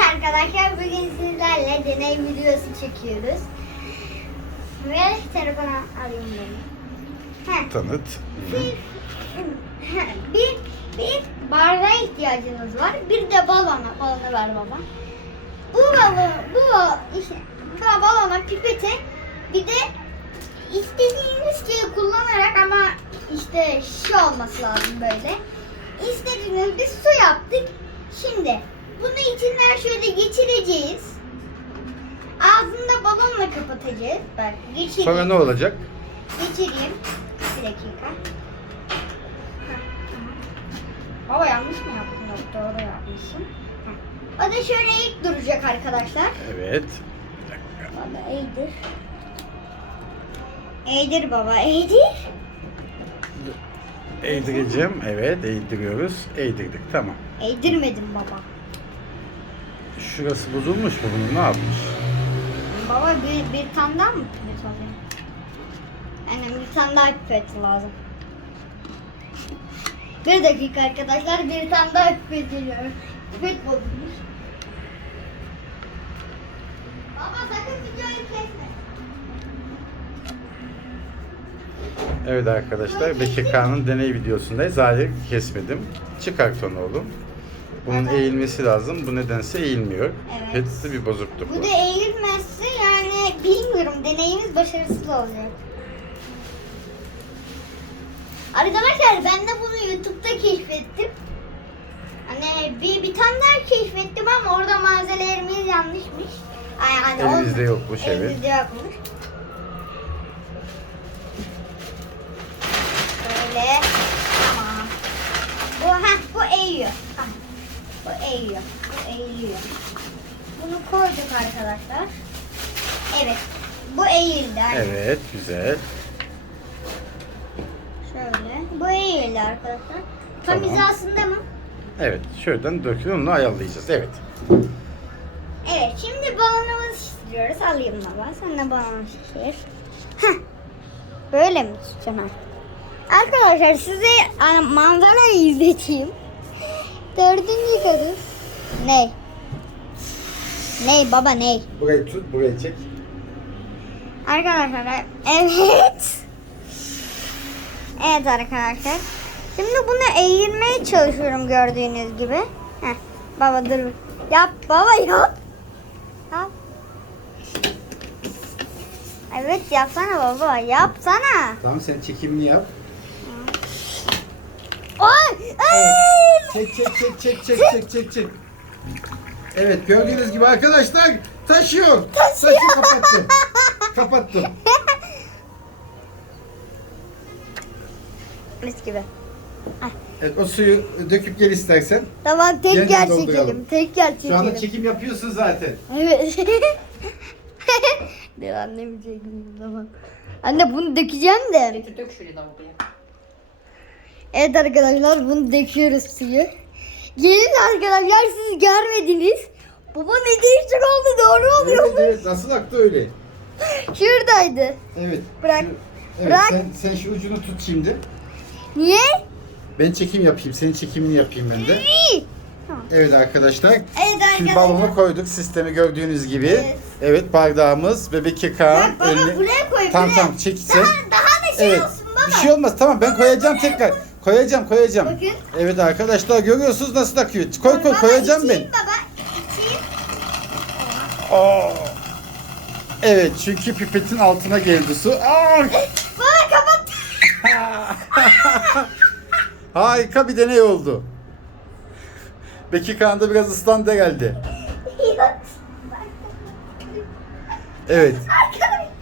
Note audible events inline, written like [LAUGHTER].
arkadaşlar bugün sizlerle deney videosu çekiyoruz. Ve telefona alayım beni. Tanıt. bir, bir, bir bardağa ihtiyacınız var. Bir de balona. Balonu ver baba. Bu balon, bu bal- işte, bu balona pipeti bir de istediğiniz şeyi kullanarak ama işte şu olması lazım böyle. İstediğiniz bir su yaptık. Şimdi bunu içinden şöyle geçireceğiz. Ağzını da balonla kapatacağız. Bak geçireyim. Sonra ne olacak? Geçireyim. Bir dakika. Baba yanlış mı yaptın? Yok doğru yapmışsın. O da şöyle ilk duracak arkadaşlar. Evet. Baba eğdir. Eğdir baba eğdir. Eğdireceğim. Evet eğdiriyoruz. Eğdirdik. Tamam. Eğdirmedim baba. Şurası bozulmuş mu bunun? Ne yapmış? Baba bir, bir tane daha mı pipet alayım? Aynen bir tane daha pipet lazım. Bir dakika arkadaşlar bir tane daha pipet geliyor. Pipet bozulmuş. Baba sakın videoyu kesme. Evet arkadaşlar Bekir Kağan'ın deney videosundayız. Hayır kesmedim. Çıkart onu oğlum. Bunun eğilmesi lazım. Bu nedense eğilmiyor. Evet. Hepsi bir bozukluk Bu var. da eğilmezse yani bilmiyorum deneyimiz başarısız olacak. Arkadaşlar ben de bunu YouTube'da keşfettim. Hani bir, bir tane daha keşfettim ama orada malzemelerimiz yanlışmış. Yani hani Elimizde olmadı. yokmuş, evet. Elimizde yokmuş. Böyle. Tamam. Bu, heh, bu eğiyor. Tamam. Bu eğiyor. Bu eğiliyor. Bunu koyduk arkadaşlar. Evet. Bu eğildi. aynen. Evet güzel. Şöyle. Bu eğildi arkadaşlar. Tam Tamam. hizasında mı? Evet şuradan dökülür onu ayarlayacağız. Evet. Evet. Şimdi balonumuzu şişiriyoruz. Alayım baba. Sen de balonu şişir. Heh. Böyle mi tutacaksın? ha? Arkadaşlar size yani manzarayı izleteyim. Dördüncü kadın. Ney? Ney baba ney? Burayı tut burayı çek. Arkadaşlar evet. Evet arkadaşlar. Şimdi bunu eğilmeye çalışıyorum gördüğünüz gibi. Heh, baba dur. Yap baba yap. Yap. Evet yapsana baba yapsana. Tamam sen çekimini yap. Ay! Ay! Çek çek çek çek çek çek çek çek. Evet gördüğünüz gibi arkadaşlar taşıyor. Taşıyor. kapattım. Kapattım. Mis gibi. Evet o suyu döküp gel istersen. Tamam tek Gel yer dolduralım. çekelim. Tek yer Şu anda çekelim. çekim yapıyorsun zaten. Evet. Dur annemi çekeyim zaman. Anne bunu dökeceğim de. Getir dök şöyle lavaboya. Evet arkadaşlar bunu döküyoruz suyu. Gelin arkadaşlar siz görmediniz. Baba ne değişik oldu doğru oluyor mu? evet nasıl aktı öyle. Şuradaydı. Evet. Bırak. Şu- evet, Bırak. Sen, sen şu ucunu tut şimdi. Niye? Ben çekim yapayım. Senin çekimini yapayım ben de. Evet arkadaşlar. Evet Şimdi arkadaşlar. balonu koyduk sistemi gördüğünüz gibi. Evet. Evet, bardağımız bebek. Bak baba buraya koy. Tamam buraya. tamam çek sen. Daha, daha da şey Evet. olsun baba. Bir şey olmaz tamam ben koyacağım tekrar. Koyacağım koyacağım. Bakın. Evet arkadaşlar görüyorsunuz nasıl akıyor. Koy koy koyacağım ben. Baba içeyim. Aa. Evet çünkü pipetin altına geldi su. Aa! Baba kapat. [LAUGHS] Harika bir deney oldu. Bekir Kağan da biraz ıslandı geldi. [LAUGHS] Evet. Bu